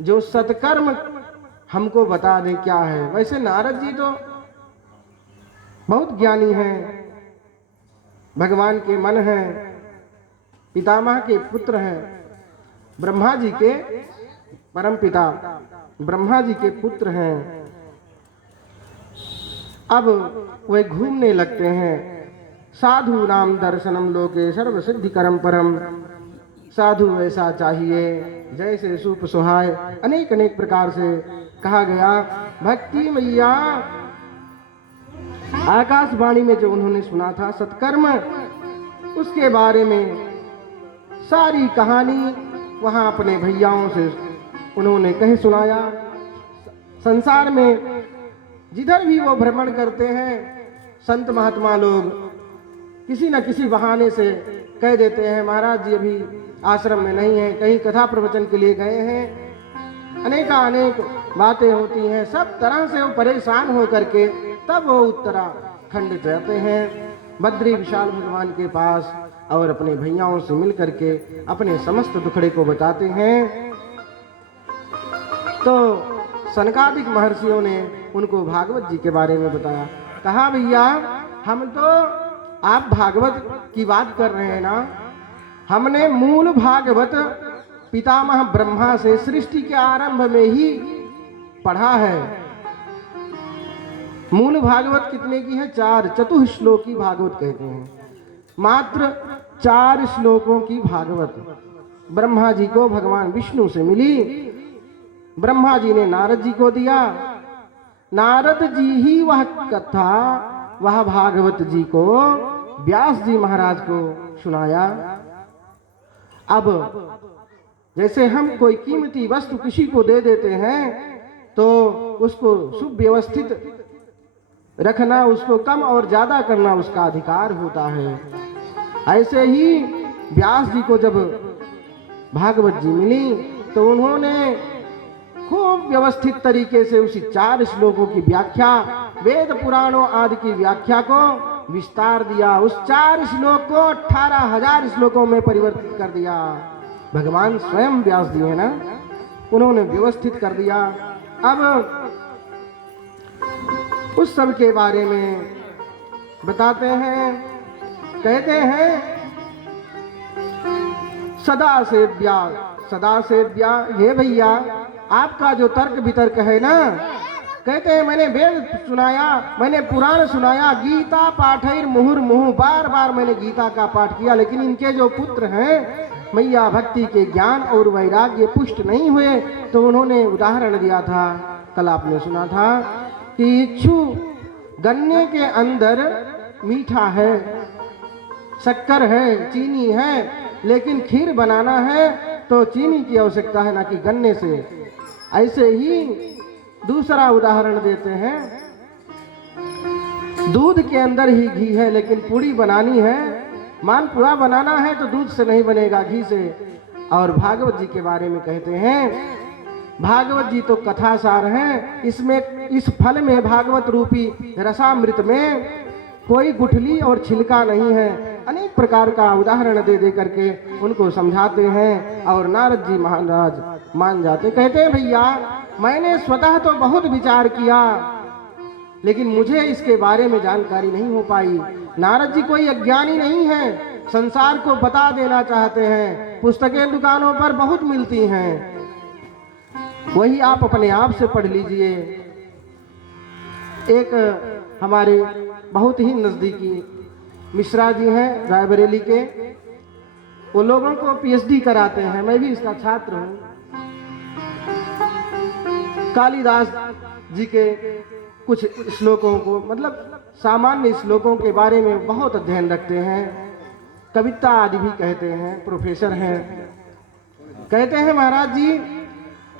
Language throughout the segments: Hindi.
जो सत्कर्म हमको बता दे क्या है। वैसे नारद जी तो बहुत ज्ञानी हैं, भगवान के मन हैं, पितामह के पुत्र हैं, ब्रह्मा जी के परम पिता ब्रह्मा जी के पुत्र हैं। अब वे घूमने लगते हैं। साधु नाम दर्शनम लोके सर्व सिद्धि करम परम। साधु ऐसा चाहिए जैसे सूप सुहाय, अनेक अनेक प्रकार से कहा गया। भक्ति मैया आकाशवाणी में जो उन्होंने सुना था सत्कर्म, उसके बारे में सारी कहानी वहां अपने भैयाओं से उन्होंने कह सुनाया। संसार में जिधर भी वो भ्रमण करते हैं, संत महात्मा लोग किसी न किसी बहाने से कह देते हैं महाराज जी अभी आश्रम में नहीं है, कहीं कथा प्रवचन के लिए गए हैं। अनेक बातें होती हैं, सब तरह से वो परेशान होकर के तब वो उत्तराखंड जाते हैं बद्री विशाल भगवान के पास और अपने भैयाओं से मिल करके अपने समस्त दुखड़े को बताते हैं। तो सनकादिक महर्षियों ने उनको भागवत जी के बारे में बताया। कहा भैया हम तो आप भागवत की बात कर रहे हैं ना, हमने मूल भागवत पितामह ब्रह्मा से सृष्टि के आरंभ में ही पढ़ा है। मूल भागवत कितने की है? 4 चतुश्लोकी भागवत कहते हैं। मात्र 4 श्लोकों की भागवत ब्रह्मा जी को भगवान विष्णु से मिली। ब्रह्मा जी ने नारद जी को दिया। नारद जी ही वह कथा, वह भागवत जी को व्यास जी महाराज को सुनाया। अब जैसे हम कोई कीमती वस्तु किसी को दे देते हैं तो उसको सुव्यवस्थित रखना, उसको कम और ज्यादा करना उसका अधिकार होता है। ऐसे ही व्यास जी को जब भागवत जी मिली तो उन्होंने खूब व्यवस्थित तरीके से उसी 4 श्लोकों की व्याख्या, वेद पुराणों आदि की व्याख्या को विस्तार दिया। उस 4 श्लोक को 18,000 श्लोकों में परिवर्तित कर दिया। भगवान स्वयं व्यास जी है ना, उन्होंने व्यवस्थित कर दिया। अब उस सब के बारे में बताते हैं, कहते हैं सदा सेव्या। हे भैया आपका जो तर्क वितर्क है ना, कहते हैं मैंने वेद सुनाया, मैंने पुराण सुनाया, गीता पाठैर मुहुर्मुहु, बार बार मैंने गीता का पाठ किया, लेकिन इनके जो पुत्र हैं मैया भक्ति के ज्ञान और वैराग्य पुष्ट नहीं हुए। तो उन्होंने उदाहरण दिया था, कल आपने सुना था कि इच्छु गन्ने के अंदर मीठा है, शक्कर है, चीनी है, लेकिन खीर बनाना है तो चीनी की आवश्यकता है, ना कि गन्ने से। ऐसे ही दूसरा उदाहरण देते हैं, दूध के अंदर ही घी है, लेकिन पूड़ी बनानी है, मालपुआ बनाना है तो दूध से नहीं बनेगा, घी से। और भागवत जी के बारे में कहते हैं, भागवत जी तो कथासार हैं, इसमें इस फल में भागवत रूपी रसामृत में कोई गुठली और छिलका नहीं है। अनेक प्रकार का उदाहरण दे दे करके उनको समझाते हैं और नारद जी महाराज मान जाते। कहते हैं भैया मैंने स्वतः तो बहुत विचार किया, लेकिन मुझे इसके बारे में जानकारी नहीं हो पाई। नारद जी कोई अज्ञानी नहीं है, संसार को बता देना चाहते हैं। पुस्तकें दुकानों पर बहुत मिलती हैं, वही आप अपने आप से पढ़ लीजिए। एक हमारे बहुत ही नजदीकी मिश्रा जी हैं रायबरेली के, वो लोगों को पीएचडी कराते हैं, मैं भी इसका छात्र हूँ। कालिदास जी के कुछ श्लोकों को, मतलब सामान्य श्लोकों के बारे में बहुत अध्ययन रखते हैं, कविता आदि भी कहते हैं, प्रोफेसर हैं। कहते हैं महाराज जी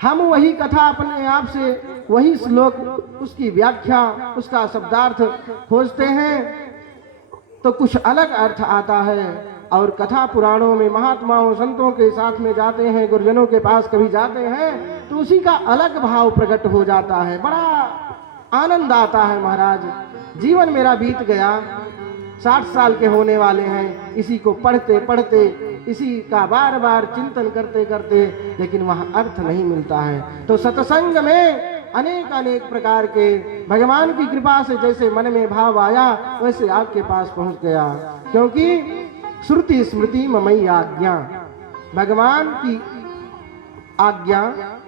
हम वही कथा अपने आप से, वही श्लोक, उसकी व्याख्या, उसका शब्दार्थ खोजते हैं तो कुछ अलग अर्थ आता है। और कथा पुराणों में महात्माओं संतों के साथ में जाते हैं, गुरुजनों के पास कभी जाते हैं तो उसी का अलग भाव प्रकट हो जाता है, बड़ा आनंद आता है। महाराज जीवन मेरा बीत गया, 60 साल के होने वाले हैं, इसी को पढ़ते पढ़ते, इसी का बार बार चिंतन करते करते, लेकिन वहाँ अर्थ नहीं मिलता है। तो सत्संग में अनेक अनेक प्रकार के भगवान की कृपा से जैसे मन में भाव आया वैसे आपके पास पहुंच गया, क्योंकि श्रुति स्मृति ममई आज्ञा, भगवान की आज्ञा,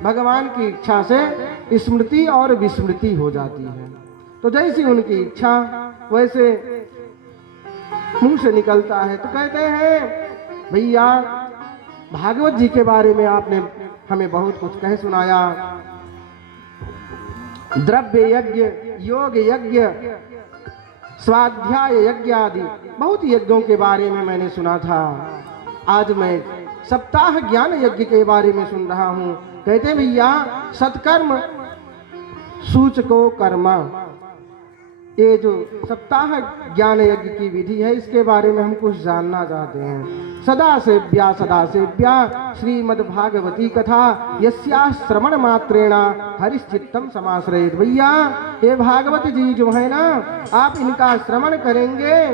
भगवान की इच्छा से स्मृति और विस्मृति हो जाती है। तो जैसी उनकी इच्छा वैसे मुंह से निकलता है। तो कहते हैं भैया भागवत जी के बारे में आपने हमें बहुत कुछ कह सुनाया, द्रव्य यज्ञ, योग यज्ञ, स्वाध्याय यज्ञ आदि बहुत यज्ञों के बारे में मैंने सुना था। आज मैं सप्ताह ज्ञान यज्ञ के बारे में सुन रहा हूँ। कहते भैया सत्कर्म सूचको कर्म, ये जो सप्ताह ज्ञान यज्ञ की विधि है इसके बारे में हम कुछ जानना चाहते हैं। सदा सेव्या श्रीमद् भागवती कथा यस्या श्रवण मात्रेण हरिश्चित्तम समाश्रयेत। भैया ये भागवत जी जो है ना, आप इनका श्रवण करेंगे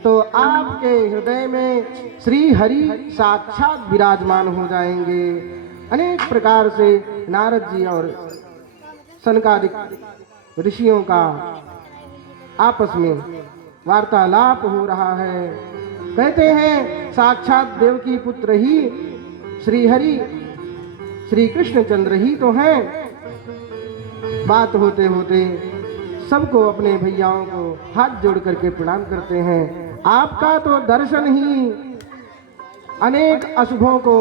तो आपके हृदय में श्री हरि साक्षात विराजमान हो जाएंगे। अनेक प्रकार से नारद जी और सनकादिक ऋषियों का आपस में वार्तालाप हो रहा है। कहते हैं साक्षात देवकी पुत्र ही श्री हरि श्री कृष्णचंद्र ही तो हैं। बात होते होते सबको अपने भैयाओं को हाथ जोड़ करके प्रणाम करते हैं। आपका तो दर्शन ही अनेक अशुभों को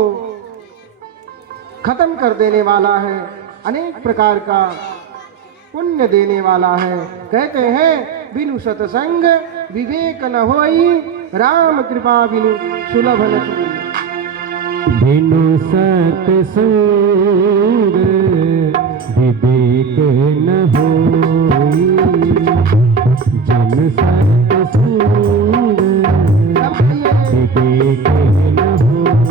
खत्म कर देने वाला है, अनेक प्रकार का पुण्य देने वाला है। कहते हैं बिनु सत्संग विवेक न होई, राम कृपा बिनु सुलभ न होई। बिनु सत्संग विवेक न होई, जन सत्संग विवेक न होई।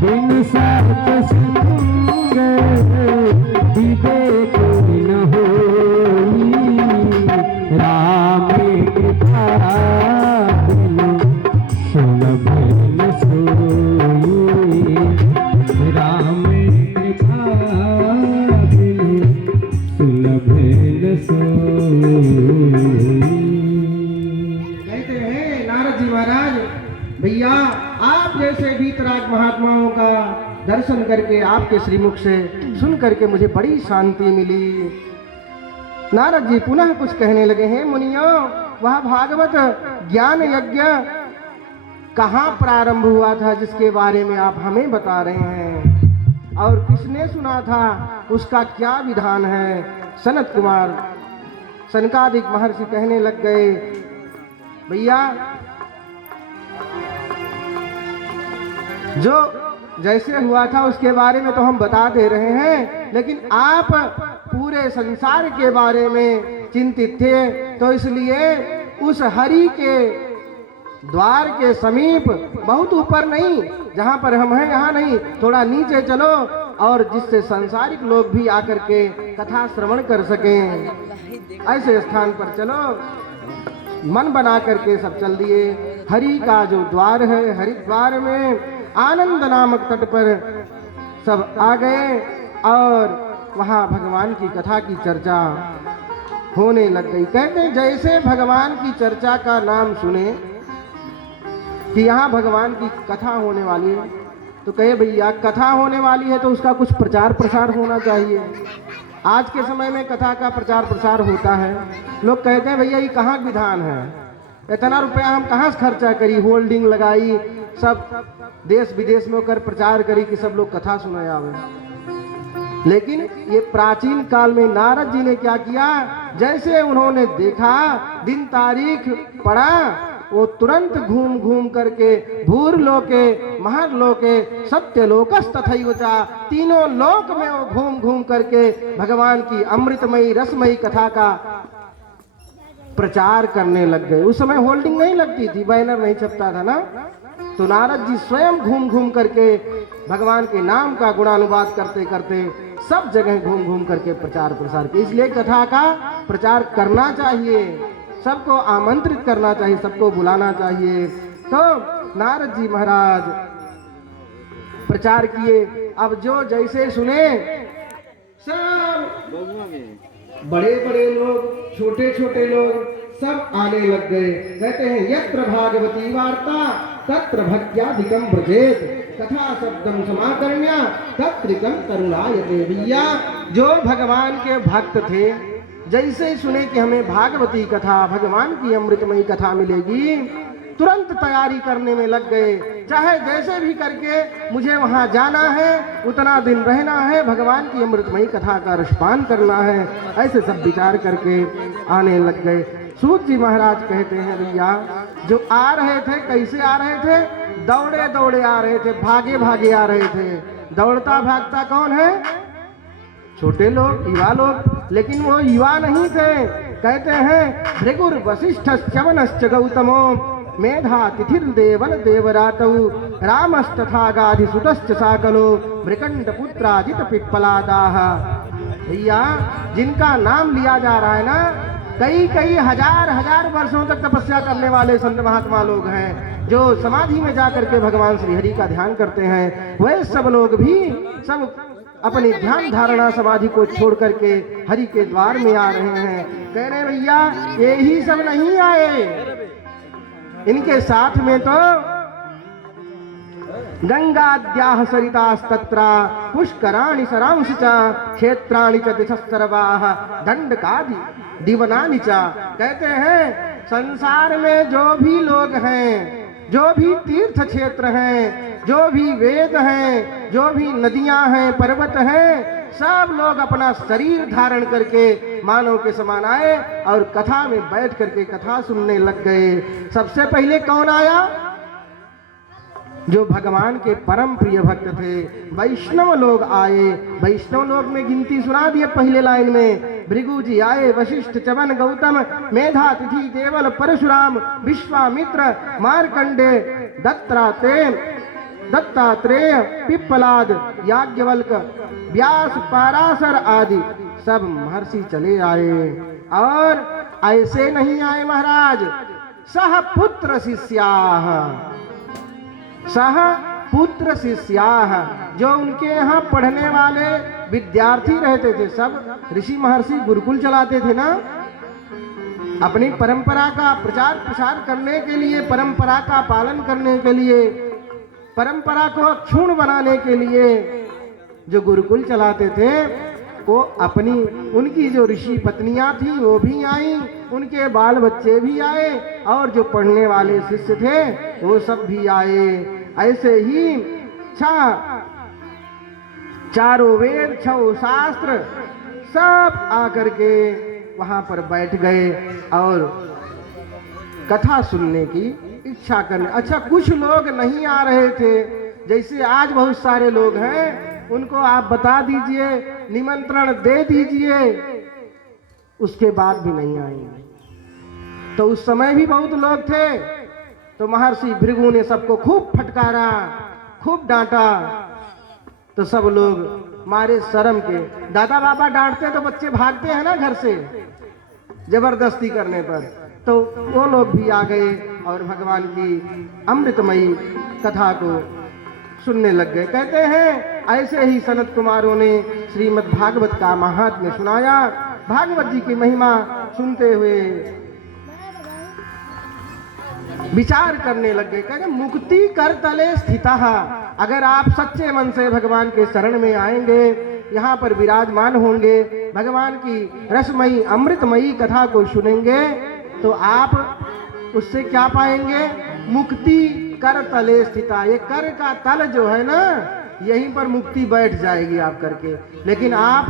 बिनु सत्संग विवेक न होई, राम कृपा बिनु सुलभ न सोई। राम कृपा बिनु सुलभ न सोई। कहते हैं नारद जी महाराज भैया आप जैसे भीतराग महात्माओं का दर्शन करके, आपके श्रीमुख से सुन करके मुझे बड़ी शांति मिली। नारद जी पुनः कुछ कहने लगे हैं, मुनियों वह भागवत ज्ञान यज्ञ कहाँ प्रारंभ हुआ था जिसके बारे में आप हमें बता रहे हैं, और किसने सुना था, उसका क्या विधान है। सनत कुमार सनकादिक महर्षि कहने लग गए भैया जो जैसे हुआ था उसके बारे में तो हम बता दे रहे हैं, लेकिन आप पूरे संसार के बारे में चिंतित थे, तो इसलिए उस हरि के द्वार के समीप, बहुत ऊपर नहीं जहाँ पर हम हैं यहाँ नहीं, थोड़ा नीचे चलो, और जिससे संसारिक लोग भी आकर के कथा श्रवण कर सकें, ऐसे स्थान पर चलो। मन बना करके सब चल दिए। हरि का जो द्वार है, हरिद्वार में आनंद नामक तट पर सब आ गए और वहाँ भगवान की कथा की चर्चा होने लग गई। कहते हैं जैसे भगवान की चर्चा का नाम सुने कि यहाँ भगवान की कथा होने वाली है, तो कहे भैया कथा होने वाली है तो उसका कुछ प्रचार प्रसार होना चाहिए। आज के समय में कथा का प्रचार प्रसार होता है। लोग कहते हैं भैया ये कहाँ विधान है, इतना रुपया हम कहाँ से खर्चा करी, होल्डिंग लगाई, सब देश विदेश में होकर प्रचार करी कि सब लोग कथा सुने आवे। लेकिन ये प्राचीन काल में नारद जी ने क्या किया, जैसे उन्होंने देखा, दिन तारीख पढ़ा, वो तुरंत घूम घूम करके भूर लोके, महर लोके, सत्य लोकस तथैवचा, तीनों लोक में वो घूम घूम करके भगवान की अमृतमयी रसमयी कथा का प्रचार करने लग गए। उस समय होल्डिंग नहीं लगती थी, बैनर नहीं छपता था ना, तो नारद जी स्वयं घूम घूम करके भगवान के नाम का गुणानुवाद करते करते सब जगह घूम घूम करके प्रचार प्रसार किया। इसलिए कथा का प्रचार करना चाहिए, सबको आमंत्रित करना चाहिए, सबको बुलाना चाहिए। तो नारद जी महाराज प्रचार किए। अब जो जैसे सुने, सब बड़े बड़े लोग, छोटे छोटे लोग सब आने लग गए। कहते हैं यत्र भागवती वार्ता तत्र भक्त्यादिकं व्रजेत, कथा शब्दम समाकर्ण्य तत्रिकं करुणाय देवीया। जो भगवान के भक्त थे, जैसे ही सुने कि हमें भागवती कथा, भगवान की अमृतमयी कथा मिलेगी, तुरंत तैयारी करने में लग गए। चाहे जैसे भी करके मुझे वहां जाना है, उतना दिन रहना है, भगवान की अमृतमयी कथा का रसपान करना है, ऐसे सब विचार करके आने लग गए। सूत जी महाराज कहते हैं भैया, जो आ रहे थे कैसे आ रहे थे? दौड़े दौड़े आ रहे थे, भागे भागे आ रहे थे। दौड़ता भागता कौन है? छोटे लोग, युवा लोग। लेकिन वो युवा नहीं थे। कहते हैं भृगुर वशिष्ठ च्यवनश्च गौतमो मेधा तिथिर देवल देवरातौ रामस्तथा गाधि सुतश्च साकलो मृकंड पुत्राजित पिप्पलादाह। भैया, जिनका नाम लिया जा रहा है ना, कई कई हजार हजार वर्षों तक तपस्या करने वाले संत महात्मा लोग हैं, जो समाधि में जाकर के भगवान श्री हरि का ध्यान करते हैं। वह सब लोग भी सब अपनी ध्यान धारणा समाधि को छोड़ करके हरि के द्वार में आ रहे हैं। कह रहे भैया, ये ही सब नहीं आए, इनके साथ में तो गंगाद्याः सरितास्तत्रा पुष्कराणि सरांसि च क्षेत्राणि च दिशः सर्वाः दंडकादि दिवनानि च। कहते हैं संसार में जो भी लोग हैं, जो भी तीर्थ क्षेत्र हैं, जो भी वेद हैं, जो भी नदियां हैं, पर्वत हैं, सब लोग अपना शरीर धारण करके मानव के समान आए और कथा में बैठ करके कथा सुनने लग गए। सबसे पहले कौन आया? जो भगवान के परम प्रिय भक्त थे, वैष्णव लोग आए। वैष्णव लोग में गिनती सुना दिए पहले लाइन में। भृगु जी आए, वशिष्ठ च्यवन गौतम मेधा तिथि देवल परशुराम विश्वामित्र मार्कंडे दत्तात्रेय पिप्पलाद याज्ञवल्क व्यास पाराशर आदि सब महर्षि चले आए। और ऐसे नहीं आए महाराज, सह पुत्र शिष्याः, सह पुत्र शिष्याः, जो उनके यहाँ पढ़ने वाले विद्यार्थी रहते थे। सब ऋषि महर्षि गुरुकुल चलाते थे ना, अपनी परंपरा का प्रचार प्रसार करने के लिए, परंपरा का पालन करने के लिए, परंपरा को अक्षुण्ण बनाने के लिए जो गुरुकुल चलाते थे, वो अपनी उनकी जो ऋषि पत्नियां थी वो भी आई, उनके बाल बच्चे भी आए, और जो पढ़ने वाले शिष्य थे वो सब भी आए। ऐसे ही चारों वेद, छह शास्त्र सब आकर के वहां पर बैठ गए और कथा सुनने की इच्छा करने। अच्छा, कुछ लोग नहीं आ रहे थे, जैसे आज बहुत सारे लोग हैं, उनको आप बता दीजिए, निमंत्रण दे दीजिए, उसके बाद भी नहीं आएंगे। तो उस समय भी बहुत लोग थे, तो महर्षि भृगु ने सबको खूब फटकारा, खूब डांटा। तो सब लोग मारे शर्म के, दादा बाबा डांटते तो बच्चे भागते हैं ना घर से जबरदस्ती करने पर, तो वो लोग भी आ गए और भगवान की अमृतमयी कथा को सुनने लग गए। कहते हैं ऐसे ही सनत कुमारों ने श्रीमद् भागवत का महात्म्य सुनाया। भागवत जी की महिमा सुनते हुए विचार करने लग गए। कहते मुक्ति कर तले स्थितः, अगर आप सच्चे मन से भगवान के शरण में आएंगे, यहाँ पर विराजमान होंगे, भगवान की रसमयी अमृतमयी कथा को सुनेंगे, तो आप उससे क्या पाएंगे? मुक्ति कर तले स्थिता। ये कर का तल जो है ना, यहीं पर मुक्ति बैठ जाएगी आप करके। लेकिन आप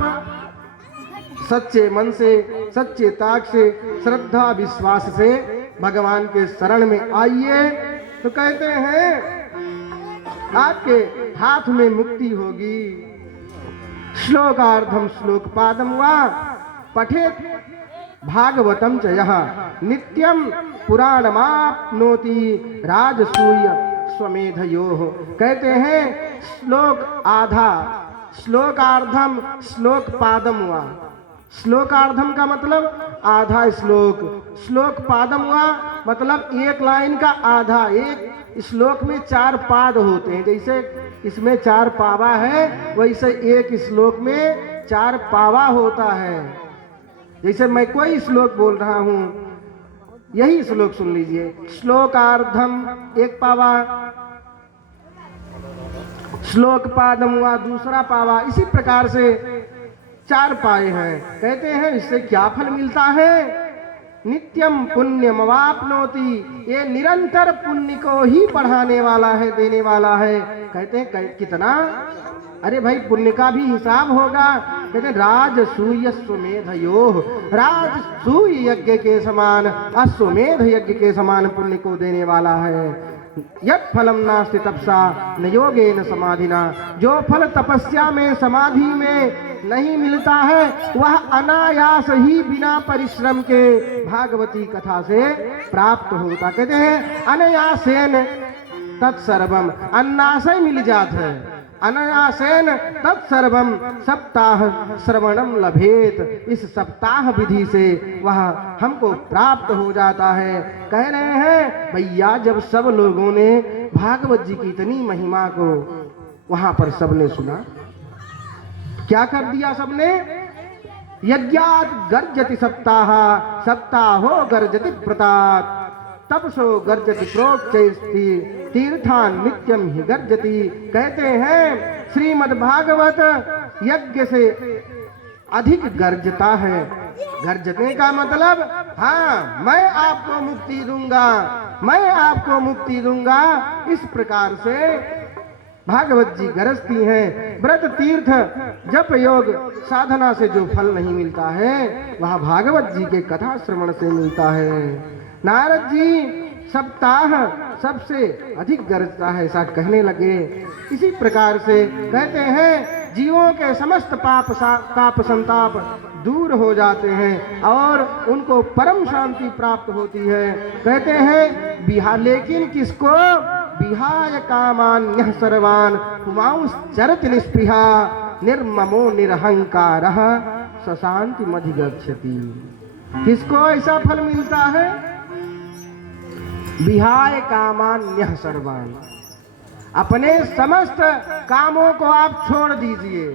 सच्चे मन से, सच्चे ताक से, श्रद्धा विश्वास से भगवान के शरण में आइए, तो कहते हैं आपके हाथ में मुक्ति होगी। श्लोकार्धम श्लोक पादम वा पठेत भागवतम च यः नित्यम पुराणमाप्नोति राजसूय स्वमेधयोः। कहते हैं श्लोक आधा श्लोकार्धम श्लोक पादम हुआ। श्लोकार्धम का मतलब आधा श्लोक, श्लोक पादम हुआ मतलब एक लाइन का आधा। एक श्लोक में 4 पाद होते हैं, जैसे इसमें 4 पावा है वैसे एक श्लोक में 4 पावा होता है। जैसे मैं कोई श्लोक बोल रहा हूं, यही श्लोक सुन लीजिए। श्लोकार्धम 1 पावा, श्लोक पादम हुआ दूसरा पावा। इसी प्रकार से 4 पाए हैं। कहते हैं इससे क्या फल मिलता है? नित्यम पुण्यम अवाप्नोति, ये निरंतर पुण्य को ही बढ़ाने वाला है, देने वाला है। कहते हैं कितना? अरे भाई पुण्य का भी हिसाब होगा। कहते हैं राजसूय अश्वमेधयोः, राजसूय यज्ञ के समान अश्वमेध यज्ञ के समान पुण्य को देने वाला है। यत् फलम नास्ति तपसा न योगेन समाधिना, जो फल तपस्या में समाधि में नहीं मिलता है वह अनायास ही बिना परिश्रम के भागवती कथा से प्राप्त होता। कहते हैं अनायासेन तत्सर्वम, अन्नाशय मिल जाता है। अनायासेन तत्सर्वम सप्ताह श्रवणम लभेत, इस सप्ताह विधि से वह हमको प्राप्त हो जाता है। कह रहे हैं भैया जब सब लोगों ने भागवत जी की इतनी महिमा को वहां पर सबने सुना, क्या कर दिया सबने? यज्ञात गर्जति सप्ताह, सप्ताहो गर्जति व्रतात्, तपसो गर्जति प्रोक्तैस्ति तीर्थान नित्यम ही गर्जति। कहते हैं श्रीमद् भागवत यज्ञ से अधिक गर्जता है। गर्जने का मतलब हाँ मैं आपको मुक्ति दूंगा, मैं आपको मुक्ति दूंगा। इस प्रकार से भागवत जी गरजती हैं। व्रत तीर्थ जप योग साधना से जो फल नहीं मिलता है वह भागवत जी के कथा श्रवण से मिलता है। नारद जी सप्ताह सबसे अधिक गरजता है ऐसा कहने लगे। इसी प्रकार से कहते हैं जीवों के समस्त पाप संताप दूर हो जाते हैं और उनको परम शांति प्राप्त होती है। कहते हैं बिहा, लेकिन किसको? विहाय कामान्यः सर्वान् पुमांश्चरति निस्पृहा निर्ममो निरहंकारः सशान्तिमधिगच्छति। किसको ऐसा फल मिलता है? विहाय कामान्यः सर्वान्, अपने समस्त कामों को आप छोड़ दीजिए,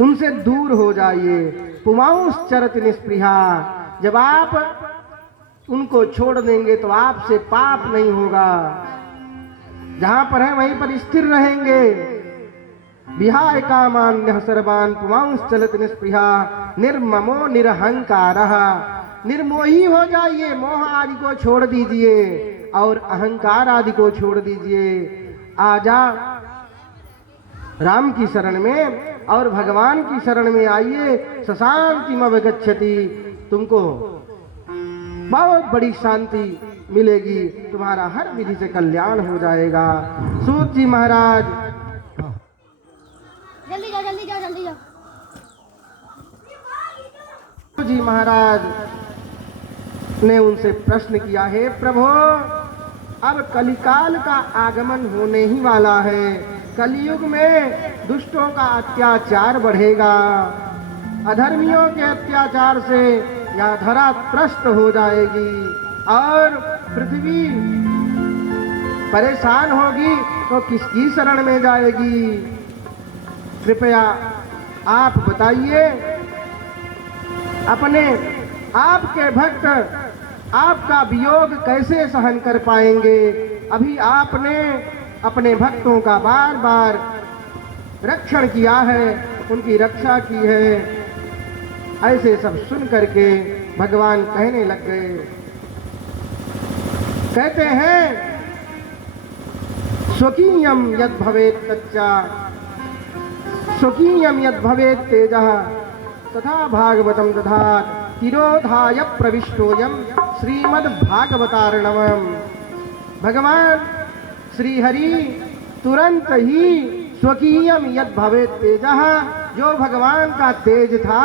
उनसे दूर हो जाइए। पुमांश्चरति निस्पृहा, जब आप उनको छोड़ देंगे तो आपसे पाप नहीं होगा, जहां पर है वहीं पर स्थिर रहेंगे। विहाय कामान्यः सर्वान् पुमांश्चरति निस्पृहा निर्ममो निरहंकारः, निर्मोही हो जाइए, मोह आदि को छोड़ दीजिए और अहंकार आदि को छोड़ दीजिए। आजा राम की शरण में और भगवान की शरण में आइए। सशांतिमवगच्छति, तुमको बहुत बड़ी शांति मिलेगी, तुम्हारा हर विधि से कल्याण हो जाएगा। सूत जी महाराज, जल्दी जाओ जल्दी जाओ जल्दी जाओ। सूत जी महाराज ने उनसे प्रश्न किया, हे प्रभु अब कलिकाल का आगमन होने ही वाला है। कलयुग में दुष्टों का अत्याचार बढ़ेगा, अधर्मियों के अत्याचार से यह धरा त्रस्त हो जाएगी और पृथ्वी परेशान होगी तो किसकी शरण में जाएगी? कृपया आप बताइए, अपने आपके भक्त आपका वियोग कैसे सहन कर पाएंगे? अभी आपने अपने भक्तों का बार बार रक्षण किया है, उनकी रक्षा की है। ऐसे सब सुन करके भगवान कहने लग गए। कहते हैं स्वकीयम यद भवेत् तच्चा, स्वकीयम यद भवेत् तेजः तथा भागवतम दधात् तिरोधाय प्रविष्टोयम श्रीमद्भागवतार्णवम्। भगवान श्री हरि तुरंत ही स्वकीयम यद भवेत् तेजः, जो भगवान का तेज था,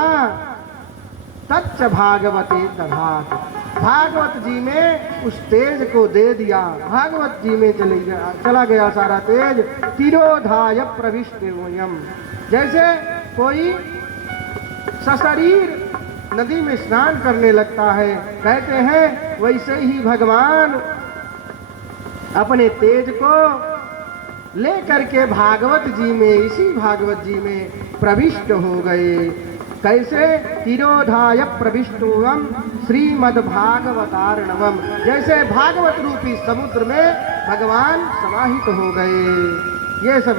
तच्च भागवते दधात्, भागवत जी में उस तेज को दे दिया। भागवत जी में चला गया सारा तेज। तिरोधाय प्रविष्टोऽयम्। जैसे कोई सशरीर नदी में स्नान करने लगता है, कहते हैं वैसे ही भगवान अपने तेज को लेकर के भागवत जी में, इसी भागवत जी में प्रविष्ट हो गए। कैसे? तिरोधाय प्रविष्टोऽयम् श्रीमद्भागवतार्णवम्। जैसे भागवत रूपी समुद्र में भगवान समाहित हो गए। ये सब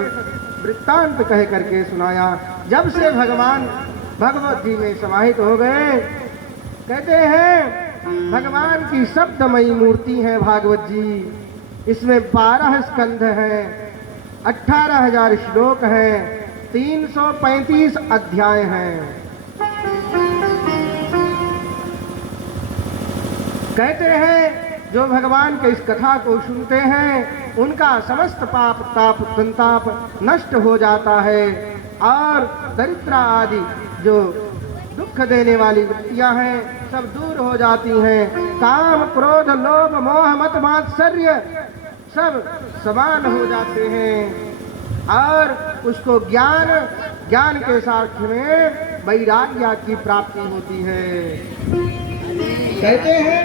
वृत्तांत कह करके सुनाया। जब से भगवान भगवत जी में समाहित हो गए, कहते हैं भगवान की शब्दमयी मूर्ति है भागवत जी। इसमें 12 स्कंध हैं, 18,000 श्लोक हैं, 335 अध्याय हैं। कहते हैं जो भगवान के इस कथा को सुनते हैं उनका समस्त पाप ताप संताप नष्ट हो जाता है और दरिद्र आदि जो दुख देने वाली वृत्तियां हैं सब दूर हो जाती हैं। काम क्रोध लोभ मोह मत मात्सर्य सब समान हो जाते हैं और उसको ज्ञान के साथ में वैराग्य की प्राप्ति होती है। कहते हैं